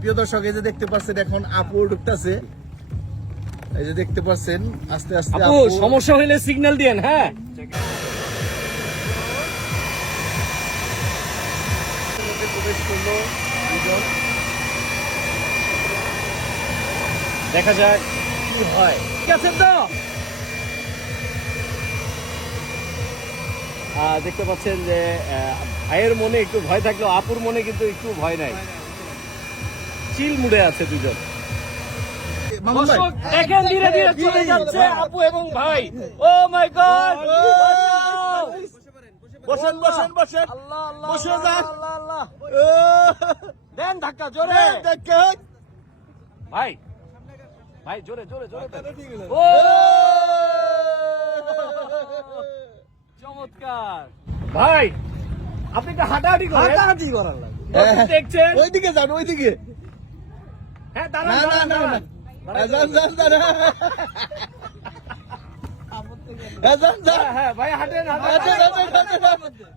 প্রিয় দর্শক, এই যে দেখতে পাচ্ছেন এখন আপু ঢুকতেছে, এই যে দেখতে পাচ্ছেন আস্তে আস্তে। আপু সমস্যা হইলে সিগন্যাল দিয়েন। হ্যাঁ, প্রবেশ করলো দুজন। দেখা যাক কি হয়। ঠিক আছে তো, দেখতে পাচ্ছেন যে ভাইয়ের মনে একটু ভয় থাকলেও আপুর মনে কিন্তু একটু ভয় নাই, চিল মুডে আছে দুজন। দেখেন ধীরে ধীরে চলে যাচ্ছে আপু এবং ভাই। ও মাই গড, বসেন বসেন বসেন, বসে যান, দেন ধাক্কা জোরে। দেখেন ভাই ভাই জোরে জোরে জোরে। ও চমৎকার ভাই, আপনি তো হাঁটাহাঁটি করেন। হাঁটাহাঁটি করার লাগে, দেখছেন ওইদিকে যান, ওইদিকে। হ্যাঁ, না দাঁড়ান না দাঁড়ান না দাঁড়ান। যান যান যান, যান যান। হ্যাঁ ভাই, হাঁটেন হাঁটেন হাঁটেন, হাঁটেন, হাঁটেন।